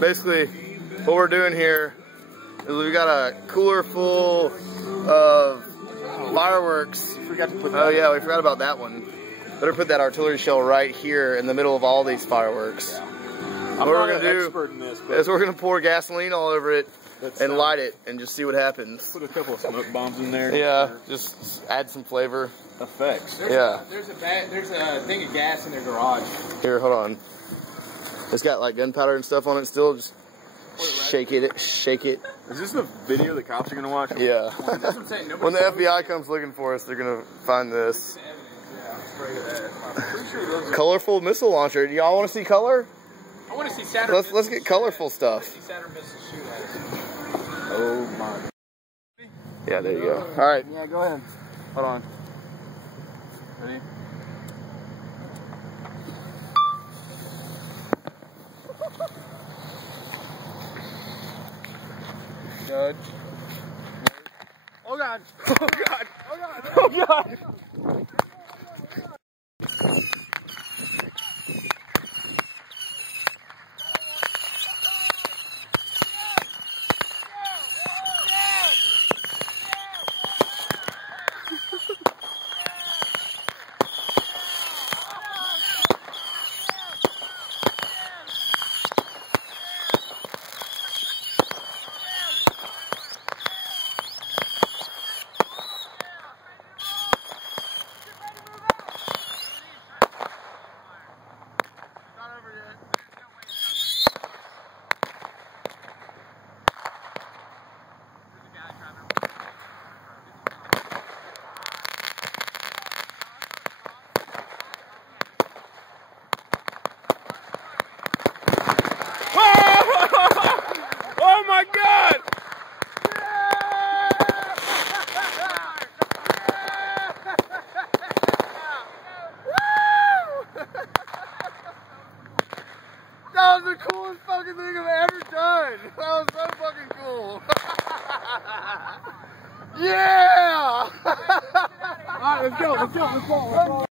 Basically, what we're doing here is we got a cooler full of fireworks. Forgot to put that. Oh yeah, we forgot about that one. Better put that artillery shell right here in the middle of all these fireworks. I'm what we're not gonna an do expert in this, but is we're gonna pour gasoline all over it and light it and just see what happens. Put a couple of smoke bombs in there. Yeah, just add some flavor. Effects. There's a thing of gas in their garage. Here, hold on. It's got like gunpowder and stuff on it still. Just shake it, shake it. Is this the video the cops are gonna watch? Yeah. That's what I'm saying. When the FBI comes looking for us, they're gonna find this. Colorful missile launcher. Do y'all want to see color? I want to see Saturn. Let's get colorful stuff. See Saturn missiles shoot at us. Oh my. Yeah, there you go. All right. Yeah, go ahead. Hold on. Ready? Good. Oh God! Oh God! Oh God! Oh God! Oh my God! That was the coolest fucking thing I've ever done! That was so fucking cool! Yeah! Alright, let's go, let's go, let's go, let's go!